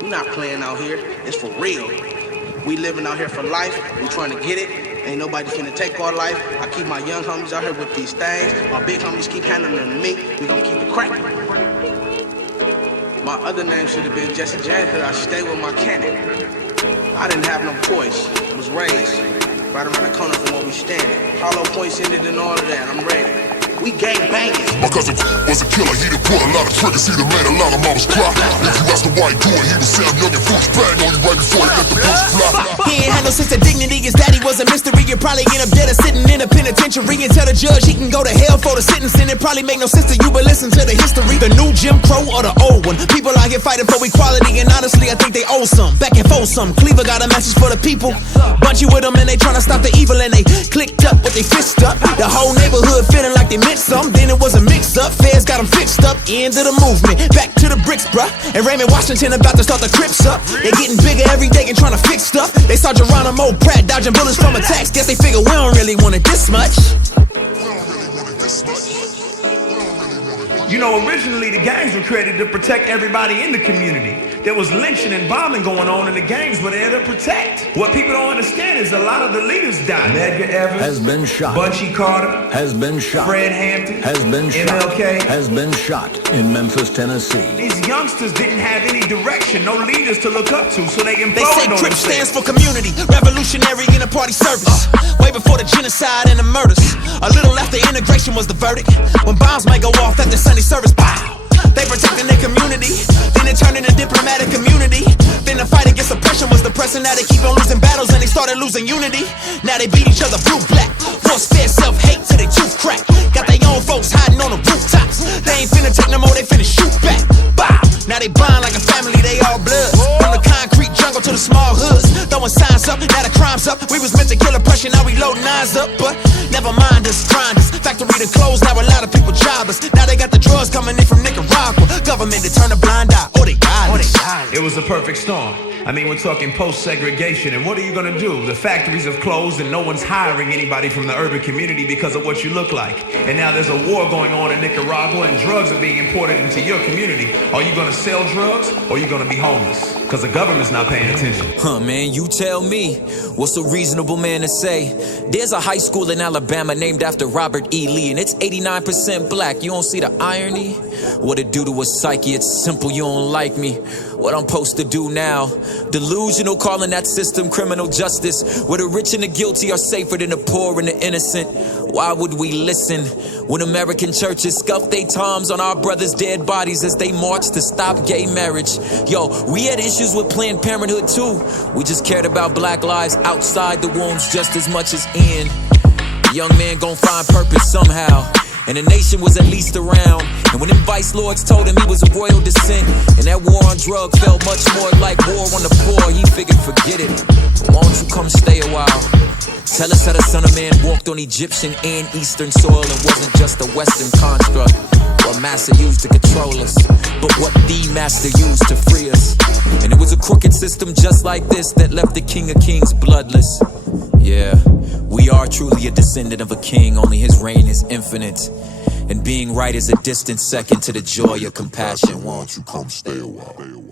We not playing out here. It's for real. We living out here for life. We trying to get it. Ain't nobody finna take our life. I keep my young homies out here with these things. My big homies keep handling them to me. We gonna keep it cracking. My other name should have been Jesse James, but I stay with my cannon. I didn't have no choice. I was raised right around the corner from where we standing. Hollow points ended and all of that. I'm ready. We gang banging. My cousin was a killer, he done pull a lot of triggers, he done made a lot of mamas cry. If you ask the why he do it, he was Sam Young and foolish bang on you right before he let the bullets fly. He ain't had no sense of dignity, his daddy was a mystery. You'd probably end up dead or sitting in a penitentiary and tell the judge he can go to hell for the sentencing. It probably make no sense to you, but listen to the history. The new Jim Crow or the old one. People out here fighting for equality, and honestly, I think they owe some. Back and forth some. Cleaver got a message for the people. Bunchy with them and they tryna stop the evil, and they clicked up with they fist up. The whole neighborhood feeling like they meant something. Then it was a mix-up, feds got them fixed up. End of the movement, back to the bricks, bruh. And Raymond Washington about to start the Crips up. They getting bigger every day and trying to fix stuff. They saw Geronimo Pratt dodging bullets from attacks. Guess they figure we don't really want it this much. You know, originally the gangs were created to protect everybody in the community. There was lynching and bombing going on in the gangs, but they're to protect. What people don't understand is a lot of the leaders died. Medgar Evers has been shot. Bunchy Carter has been shot. Fred Hampton has been shot. MLK has been shot in Memphis, Tennessee. These youngsters didn't have any direction, no leaders to look up to, so they imploded. They say CRIP stands for community, revolutionary in a party service. Way before the genocide and the murders. A little after integration was the verdict. When bombs might go off at the Sunday service, pow! They protecting their community, then it turned into diplomatic immunity. Then the fight against oppression was depressing. Now they keep on losing battles and they started losing unity. Now they beat each other blue black. Force-fed self-hate till they tooth crack. Got their own folks hiding on the rooftops. They ain't finna take no more, they finna shoot back. Bow! Now they bond like a family, they all blood. From the concrete jungle to the small hoods. Throwing signs up, now the crime's up. We was meant to kill oppression, now we load nines up. But never mind us, grind us. Factory to close, now a lot of people jobless. Now they got the drugs coming in from Nicaragua. Government to turn a blind eye, or they got it. It was a perfect storm. I mean, we're talking post-segregation, and what are you gonna do? The factories have closed and no one's hiring anybody from the urban community because of what you look like. And now there's a war going on in Nicaragua and drugs are being imported into your community. Are you gonna sell drugs or are you gonna be homeless? Because the government's not paying attention. Huh, man, you tell me. What's a reasonable man to say? There's a high school in Alabama named after Robert E. Lee, and it's 89% black. You don't see the irony? What it do to a psyche? It's simple, you don't like me. What I'm supposed to do now? Delusional, calling that system criminal justice, where the rich and the guilty are safer than the poor and the innocent. Why would we listen when American churches scuff their toms on our brothers' dead bodies as they march to stop gay marriage? Yo, we had issues with Planned Parenthood too. We just cared about black lives outside the wombs just as much as in. The young man gon' find purpose somehow, and the nation was at least around. And when them vice lords told him he was of royal descent, and that war on drugs felt much more like war on the poor, he figured forget it. But won't you come stay a while? Tell us how the Son of Man walked on Egyptian and Eastern soil and wasn't just a Western construct, what Master used to control us, but what the Master used to free us. And it was a crooked system just like this that left the King of Kings bloodless. Yeah, we are truly a descendant of a king, only his reign is infinite. And being right is a distant second to the joy of compassion. Why don't you come stay a while?